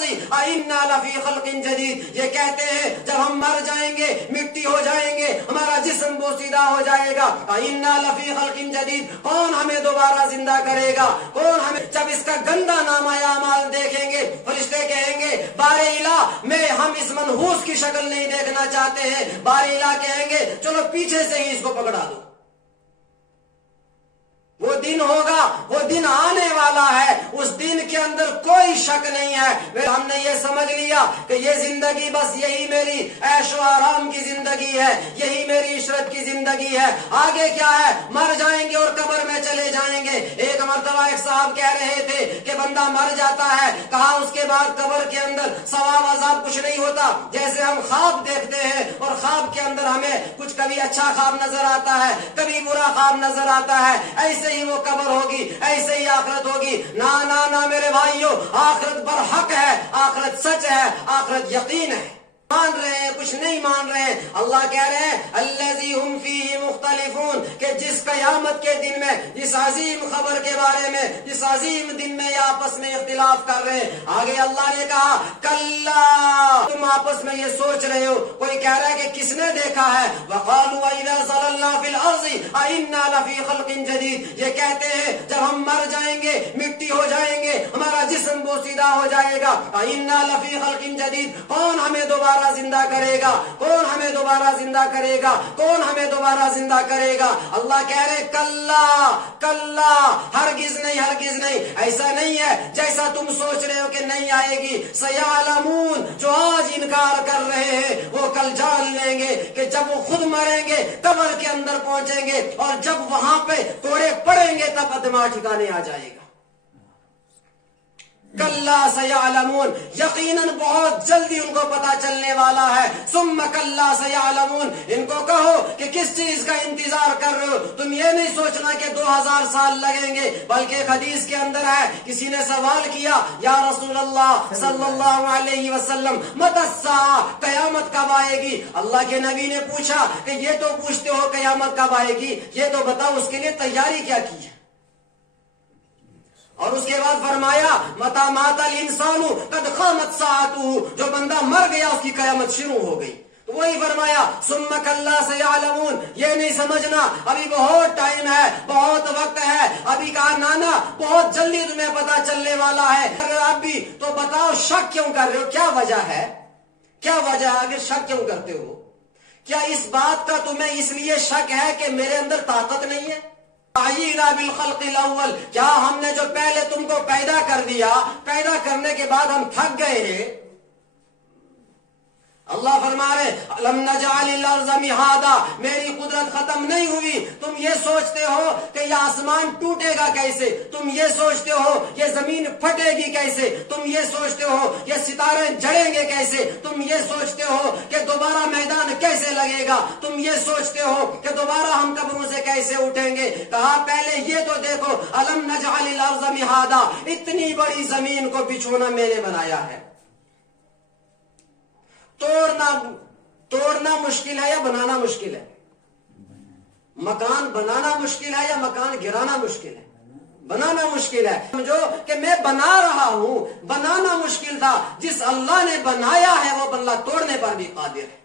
الارض انا لفی خلق جدید، یہ کہتے ہیں جب ہم مر جائیں گے، مٹی ہو جائیں گے، ہمارا جسم بوسیدہ ہو جائے گا، انا لفی خلق جدید، کون ہمیں دوبارہ زندہ کرے گا؟ کون ہمیں؟ جب اس کا گندا نامہ اعمال دیکھیں گے، فرشتے کہیں گے بارے الہ میں ہم اس منحوس کی شکل نہیں دیکھنا چاہتے ہیں، بارے الہ کہیں گے چلو پیچھے سے ہی اس کو پکڑا دو۔ وہ دن ہوگا، وہ دن آنے والا ہے، اس دن کے اندر کوئی شک نہیں ہے۔ ہم نے یہ سمجھ لیا کہ یہ زندگی بس یہی میری عیش و آرام کی زندگی ہے، یہی میری عشرت کی زندگی ہے، آگے کیا ہے؟ مر جائیں گے اور قبر میں چلے جائیں گے۔ ایک مرتبہ ایک صاحب کہہ رہے تھے کہ بندہ مر جاتا ہے، کہا اس کے بعد قبر کے اندر ثواب عذاب کچھ نہیں ہوتا، جیسے ہم خواب دیکھتے ہیں اور خواب کے اندر ہمیں کچھ کبھی اچھا خواب نظر آتا ہے، کبھی برا خواب نظر آتا ہے، ایسے ہی وہ قبر ہوگی، ایسے ہی آخرت ہوگی۔ نا نا نا میرے بھائیو، آخرت برحق ہے، آخرت سچ ہے، آخرت یقین ہے۔ مان رہے ہیں کچھ نہیں مان رہے ہیں۔ اللہ کہہ رہے ہیں الذی ہم فیہ مختلفون، کہ جس قیامت کے دن میں، جس عظیم خبر کے بارے میں، جس عظیم دن میں یہ آپس میں اختلاف کر رہے ہیں، آگے اللہ نے کہا کلا، تم آپس میں یہ سوچ رہے ہو، کوئی کہہ رہا ہے کہ کس نے دیکھا ہے؟ وقالوا اذا ضللنا فی الارض انا لفی خلق جدید، یہ کہتے ہیں جب ہم مر جائیں گے، مٹی ہو جائیں گے، ہمارا جسم بوسیدہ ہو جائے گا، انا لفی خلق جدید، کون ہمیں دوبارہ زندہ کرے گا؟ کون ہمیں دوبارہ زندہ کرے گا؟ کون ہمیں دوبارہ زندہ کرے گا؟ اللہ کہہ رہے کلا کلا، ہرگز نہیں، ہرگز نہیں، ایسا نہیں ہے جیسا تم سوچ رہے ہو کہ نہیں آئے گی۔ سیعلمون، جو آج انکار کر رہے ہیں وہ کل جان لیں گے کہ جب وہ خود مریں گے، قبر کے اندر پہنچیں گے اور جب وہاں پہ کوڑے پڑیں گے تب ادماغ ٹھکانے آ جائے گا۔ کلا سیعلمون، یقیناً بہت جلدی ان کو پتا چلنے والا ہے۔ ثم کلا سیعلمون، ان کو کہو کہ کس چیز کا انتظار کر رہے ہو؟ تم یہ نہیں سوچنا کہ 2000 سال لگیں گے، بلکہ ایک حدیث کے اندر ہے، کسی نے سوال کیا یا رسول اللہ صلی اللہ علیہ وسلم متی الساعہ، قیامت کب آئے گی؟ اللہ کے نبی نے پوچھا کہ یہ تو پوچھتے ہو قیامت کب آئے گی، یہ تو بتاؤ اس کے لیے تیاری کیا کی ہے؟ اور اس کے بعد فرمایا متا مات الانسان قد قامت ساعته، جو بندہ مر گیا اس کی قیامت شروع ہو گئی۔ تو وہی فرمایا ثم کلا سیعلمون، یہ نہیں سمجھنا ابھی بہت ٹائم ہے، بہت وقت ہے، ابھی کہا نانا بہت جلدی تمہیں پتا چلنے والا ہے۔ اگر اب بھی تو بتاؤ شک کیوں کر رہے ہو؟ کیا وجہ ہے؟ کیا وجہ ہے اگر شک کیوں کرتے ہو؟ کیا اس بات کا تمہیں اس لیے شک ہے کہ میرے اندر طاقت نہیں ہے؟ بالخلق الاول، کیا ہم نے جو پہلے تم کو پیدا کر دیا، پیدا کرنے کے بعد ہم تھک گئے ہیں؟ اللہ فرما رہے الم نجعل الارض مہادا، میری قدرت ختم نہیں ہوئی، تم یہ سوچتے ہو کہ یہ آسمان ٹوٹے گا کیسے، تم یہ سوچتے ہو یہ زمین پھٹے گی کیسے، تم یہ سوچتے ہو یہ ستارے جڑیں گے کیسے، تم یہ سوچتے ہو کہ دوبارہ میدان کیسے لگے گا، تم یہ سوچتے ہو کہ دوبارہ ہم قبروں سے کیسے اٹھیں گے؟ کہا پہلے یہ تو دیکھو الم نجعل الارض مہادا، اتنی بڑی زمین کو بچھونا میں نے بنایا ہے۔ توڑنا مشکل ہے یا بنانا مشکل ہے؟ مکان بنانا مشکل ہے یا مکان گرانا مشکل ہے؟ بنانا مشکل ہے۔ سمجھو کہ میں بنا رہا ہوں، بنانا مشکل تھا، جس اللہ نے بنایا ہے وہ اللہ توڑنے پر بھی قادر ہے۔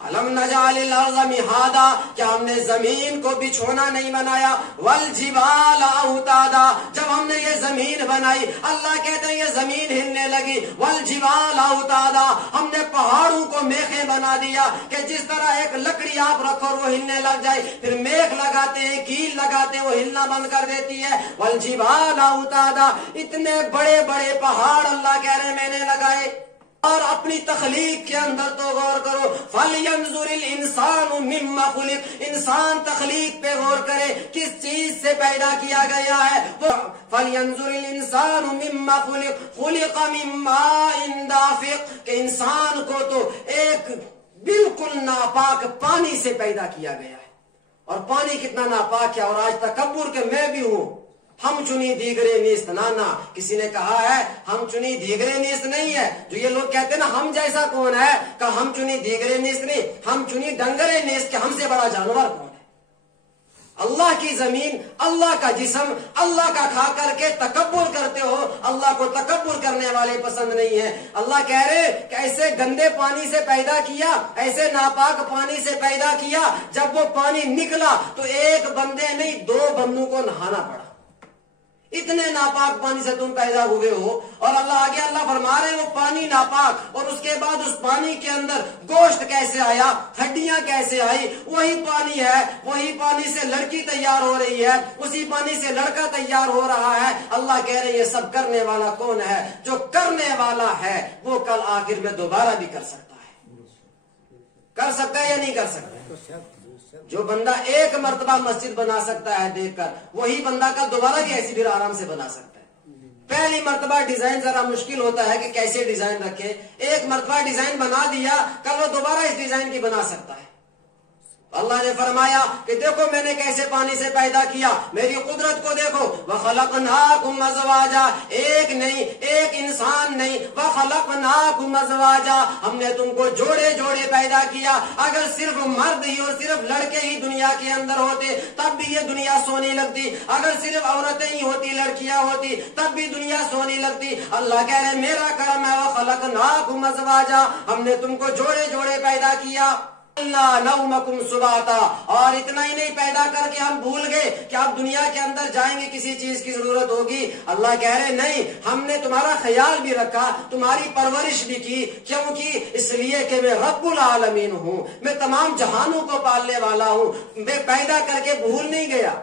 الم نجعل الارض مہادا، کیا ہم نے زمین کو بچھونا نہیں بنایا؟ والجبال اوتادا، جب ہم نے یہ زمین بنائی اللہ کہتے ہیں یہ زمین ہلنے لگی۔ والجبال اوتادا، ہم نے پہاڑوں کو میخیں بنا دیا کہ جس طرح ایک لکڑی آپ رکھو اور وہ ہلنے لگ جائے، پھر میخ لگاتے ہیں، کیل لگاتے ہیں، وہ ہلنا بند کر دیتی ہے۔ والجبال اوتادا، اتنے بڑے بڑے پہاڑ اللہ کہہ رہے ہیں میں نے لگائے۔ اور اپنی تخلیق کے اندر تو غور کرو، فَلْيَنْظُرِ الْإِنسَانُ مِمَّا خُلِقَ، انسان تخلیق پہ غور کرے، کس چیز سے پیدا کیا گیا ہے؟ فَلْيَنْظُرِ الْإِنسَانُ مِمَّا خُلِقَ خُلِقَ مِن مَّاءٍ دَافِقٍ، کہ انسان کو تو ایک بالکل ناپاک پانی سے پیدا کیا گیا ہے، اور پانی کتنا ناپاک ہے، اور آج تکبر کہ میں بھی ہوں، ہم چنی دیگرے نیست، نانا کسی نے کہا ہے ہم چنی دیگرے نیست نہیں ہے، جو یہ لوگ کہتے ہیں نا ہم جیسا کون ہے، کہ ہم چنی دیگرے نیست نہیں، ہم چنی ڈنگرے نیست، کہ ہم سے بڑا جانور کون ہے؟ اللہ کی زمین، اللہ کا جسم، اللہ کا کھا کر کے تکبر کرتے ہو، اللہ کو تکبر کرنے والے پسند نہیں ہیں۔ اللہ کہہ رہے کہ ایسے گندے پانی سے پیدا کیا، ایسے ناپاک پانی سے پیدا کیا، جب وہ پانی نکلا تو ایک بندے نہیں 2 بندوں کو نہانا پڑا۔ اتنے ناپاک پانی سے تم پیدا ہوئے ہو، اور اللہ فرما رہے ہیں وہ پانی ناپاک، اور اس کے بعد اس پانی کے اندر گوشت کیسے آیا، ہڈیاں کیسے آئی، وہی پانی ہے، وہی پانی سے لڑکی تیار ہو رہی ہے، اسی پانی سے لڑکا تیار ہو رہا ہے۔ اللہ کہہ رہے ہیں یہ سب کرنے والا کون ہے؟ جو کرنے والا ہے وہ کل آخر میں دوبارہ بھی کر سکتا ہے۔ کر سکتا ہے یا نہیں کر سکتا؟ جو بندہ ایک مرتبہ مسجد بنا سکتا ہے دیکھ کر، وہی بندہ کا دوبارہ بھی ایسی پھر آرام سے بنا سکتا ہے۔ پہلی مرتبہ ڈیزائن ذرا مشکل ہوتا ہے کہ کیسے ڈیزائن رکھے، ایک مرتبہ ڈیزائن بنا دیا، کل وہ دوبارہ اس ڈیزائن کی بنا سکتا ہے۔ اللہ نے فرمایا کہ دیکھو میں نے کیسے پانی سے پیدا کیا، میری قدرت کو دیکھو۔ وَخَلَقْنَاكُمْ أَزْوَاجًا، ایک نہیں، ایک انسان نہیں، وَخَلَقْنَاكُمْ أَزْوَاجًا، ہم نے تم کو جوڑے جوڑے پیدا کیا۔ اگر صرف مرد ہی اور صرف لڑکے ہی دنیا کے اندر ہوتے تب بھی یہ دنیا سونی لگتی، اگر صرف عورتیں ہی ہوتی، لڑکیاں ہوتی تب بھی دنیا سونی لگتی۔ اللہ کہہ رہے میرا کرم ہے، وَخَلَقْنَاكُمْ أَزْوَاجًا، ہم نے تم کو جوڑے جوڑے پیدا کیا۔ اللہ نومکم سباتا، اور اتنا ہی نہیں پیدا کر کے ہم بھول گئے کہ آپ دنیا کے اندر جائیں گے کسی چیز کی ضرورت ہوگی۔ اللہ کہہ رہے نہیں، ہم نے تمہارا خیال بھی رکھا، تمہاری پرورش بھی کی، کیونکہ اس لیے کہ میں رب العالمین ہوں، میں تمام جہانوں کو پالنے والا ہوں، میں پیدا کر کے بھول نہیں گیا،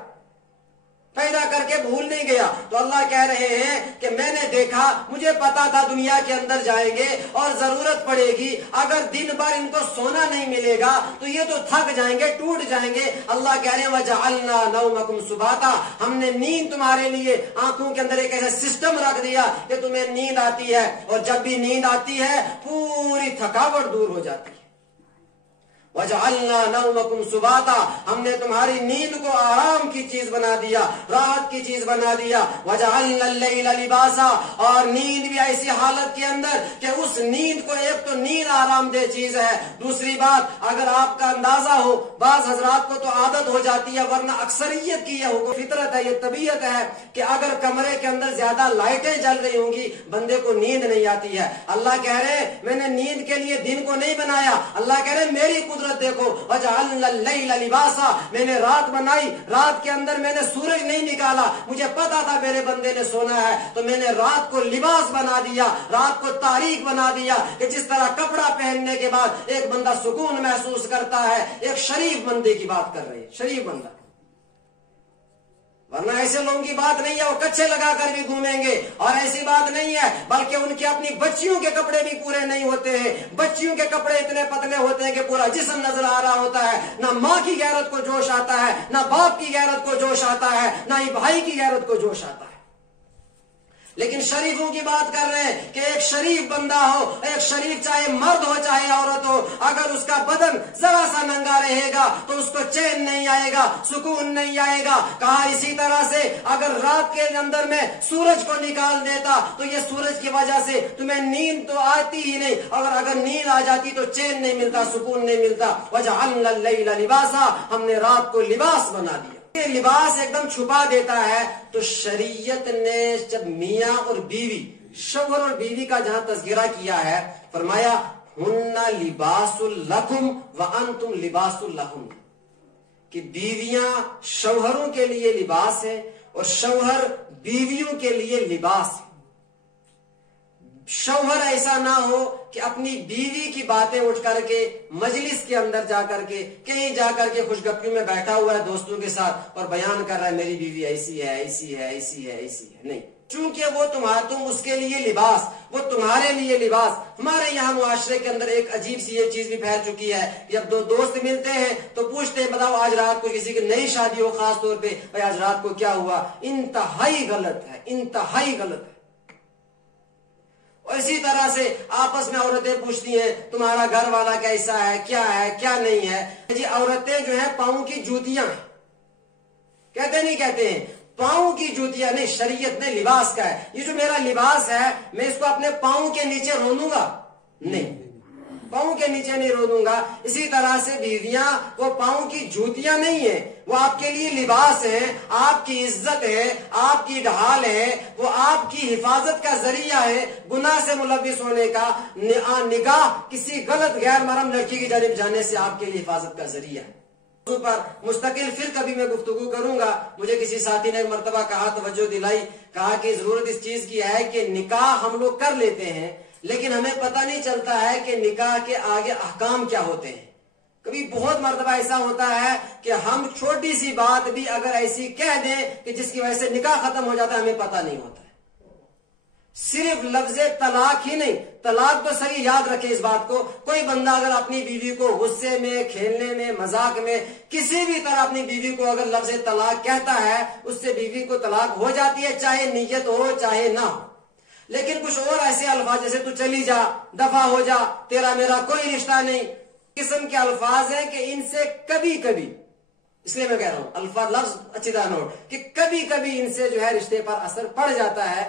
پیدا کر کے بھول نہیں گیا۔ تو اللہ کہہ رہے ہیں کہ میں نے دیکھا، مجھے پتا تھا دنیا کے اندر جائیں گے اور ضرورت پڑے گی، اگر دن بھر ان کو سونا نہیں ملے گا تو یہ تو تھک جائیں گے، ٹوٹ جائیں گے۔ اللہ کہہ رہے ہیں وَجَعَلْنَا نَوْمَكُمْ سُبَاتًا، ہم نے نیند تمہارے لیے آنکھوں کے اندر ایک ایسا سسٹم رکھ دیا کہ تمہیں نیند آتی ہے، اور جب بھی نیند آتی ہے پوری تھکاوٹ دور ہو جاتی ہے۔ وَجَعَلْنَا نَوْمَكُمْ سُبَاتًا، ہم نے تمہاری نیند کو آرام کی چیز بنا دیا، راحت کی چیز بنا دیا۔ وَجَعَلْنَا اللَّيْلَ لِبَاسًا، اور نیند بھی ایسی حالت کے اندر کہ اس نیند کو، ایک تو نیند آرام دہ چیز ہے، دوسری بات اگر آپ کا اندازہ ہو، بعض حضرات کو تو عادت ہو جاتی ہے، ورنہ اکثریت کی یہ فطرت ہے، یہ طبیعت ہے کہ اگر کمرے کے اندر زیادہ لائٹیں جل رہی ہوں گی بندے کو نیند نہیں آتی ہے۔ اللہ کہہ رہے ہیں میں نے نیند کے لیے دن کو نہیں بنایا، اللہ کہہ رہے میری قدرت دیکھو۔ وَجَعَلْنَا اللَّيْلَ لِبَاسًا، میں نے رات بنائی، رات کے اندر میں نے سورج نہیں نکالا، مجھے پتا تھا میرے بندے نے سونا ہے، تو میں نے رات کو لباس بنا دیا، رات کو تاریک بنا دیا، کہ جس طرح کپڑا پہننے کے بعد ایک بندہ سکون محسوس کرتا ہے، ایک شریف بندے کی بات کر رہے ہیں، شریف بندہ، ورنہ ایسے لوگوں کی بات نہیں ہے وہ کچھے لگا کر بھی گھومیں گے، اور ایسی بات نہیں ہے، بلکہ ان کی اپنی بچیوں کے کپڑے بھی پورے نہیں ہوتے ہیں، بچیوں کے کپڑے اتنے پتلے ہوتے ہیں کہ پورا جسم نظر آ رہا ہوتا ہے، نہ ماں کی غیرت کو جوش آتا ہے، نہ باپ کی غیرت کو جوش آتا ہے، نہ ہی بھائی کی غیرت کو جوش آتا ہے۔ لیکن شریفوں کی بات کر رہے ہیں کہ ایک شریف بندہ ہو، ایک شریف چاہے مرد ہو چاہے عورت ہو، اگر اس کا بدن ذرا سا ننگا رہے گا تو اس کو چین نہیں آئے گا، سکون نہیں آئے گا۔ کہا اسی طرح سے اگر رات کے اندر میں سورج کو نکال دیتا تو یہ سورج کی وجہ سے تمہیں نیند تو آتی ہی نہیں، اگر نیند آ جاتی تو چین نہیں ملتا، سکون نہیں ملتا۔ وَجَعَلْنَا اللَّيْلَ لِبَاسًا، ہم نے رات کو لباس بنا دیا۔ یہ لباس ایک دم چھپا دیتا ہے، تو شریعت نے جب میاں اور بیوی، شوہر اور بیوی کا جہاں تذکرہ کیا ہے، فرمایا ہن لباس لکم وانتم لباس لہن، کہ بیویاں شوہروں کے لیے لباس ہے اور شوہر بیویوں کے لیے لباس ہے۔ شوہر ایسا نہ ہو کہ اپنی بیوی کی باتیں اٹھ کر کے مجلس کے اندر جا کر کے، کہیں جا کر کے خوش گپیوں میں بیٹھا ہوا ہے دوستوں کے ساتھ اور بیان کر رہا ہے میری بیوی ایسی ہے، ایسی ہے، ایسی ہے، ایسی ہے، نہیں، چونکہ وہ تم اس کے لیے لباس، وہ تمہارے لیے لباس۔ ہمارے یہاں معاشرے کے اندر ایک عجیب سی یہ چیز بھی پھیل چکی ہے، جب دو دوست ملتے ہیں تو پوچھتے ہیں بتاؤ آج رات کو کسی کی نئی شادی ہو، خاص طور پہ بھائی آج رات کو کیا ہوا، انتہائی غلط ہے، انتہائی غلط ہے۔ اور اسی طرح سے آپس میں عورتیں پوچھتی ہیں تمہارا گھر والا کیسا ہے، کیا نہیں ہے۔ جی عورتیں جو ہیں پاؤں کی جوتیاں ہیں، کہتے نہیں کہتے ہیں پاؤں کی جوتیاں نہیں، شریعت نے لباس کا ہے۔ یہ جو میرا لباس ہے میں اس کو اپنے پاؤں کے نیچے رونوں گا نہیں، پاؤں کے نیچے نہیں رو دوں گا۔ اسی طرح سے بیویاں وہ پاؤں کی جوتیاں نہیں ہیں، وہ آپ کے لیے لباس ہیں، آپ کی عزت ہے، آپ کی ڈھال ہے، وہ آپ کی حفاظت کا ذریعہ ہے گناہ سے ملوث ہونے کا۔ نگاہ کسی غلط غیر محرم لڑکی کی جانب جانے سے آپ کے لیے حفاظت کا ذریعہ ہے۔ پر مستقل پھر کبھی میں گفتگو کروں گا۔ مجھے کسی ساتھی نے ایک مرتبہ کہا، توجہ دلائی، کہا کہ ضرورت اس چیز کی ہے کہ نکاح ہم لوگ کر لیتے ہیں لیکن ہمیں پتہ نہیں چلتا ہے کہ نکاح کے آگے احکام کیا ہوتے ہیں۔ کبھی بہت مرتبہ ایسا ہوتا ہے کہ ہم چھوٹی سی بات بھی اگر ایسی کہہ دیں کہ جس کی وجہ سے نکاح ختم ہو جاتا ہے، ہمیں پتہ نہیں ہوتا ہے۔ صرف لفظ طلاق ہی نہیں، طلاق تو صحیح یاد رکھے اس بات کو، کوئی بندہ اگر اپنی بیوی کو غصے میں، کھیلنے میں، مذاق میں، کسی بھی طرح اپنی بیوی کو اگر لفظ طلاق کہتا ہے، اس سے بیوی کو طلاق ہو جاتی ہے، چاہے نیت ہو چاہے نہ ہو۔ لیکن کچھ اور ایسے الفاظ جیسے تو چلی جا، دفع ہو جا، تیرا میرا کوئی رشتہ نہیں، قسم کے الفاظ ہیں کہ ان سے کبھی کبھی، اس لیے میں کہہ رہا ہوں الفاظ لفظ اچھی طرح نوٹ، کہ کبھی کبھی ان سے جو ہے رشتے پر اثر پڑ جاتا ہے۔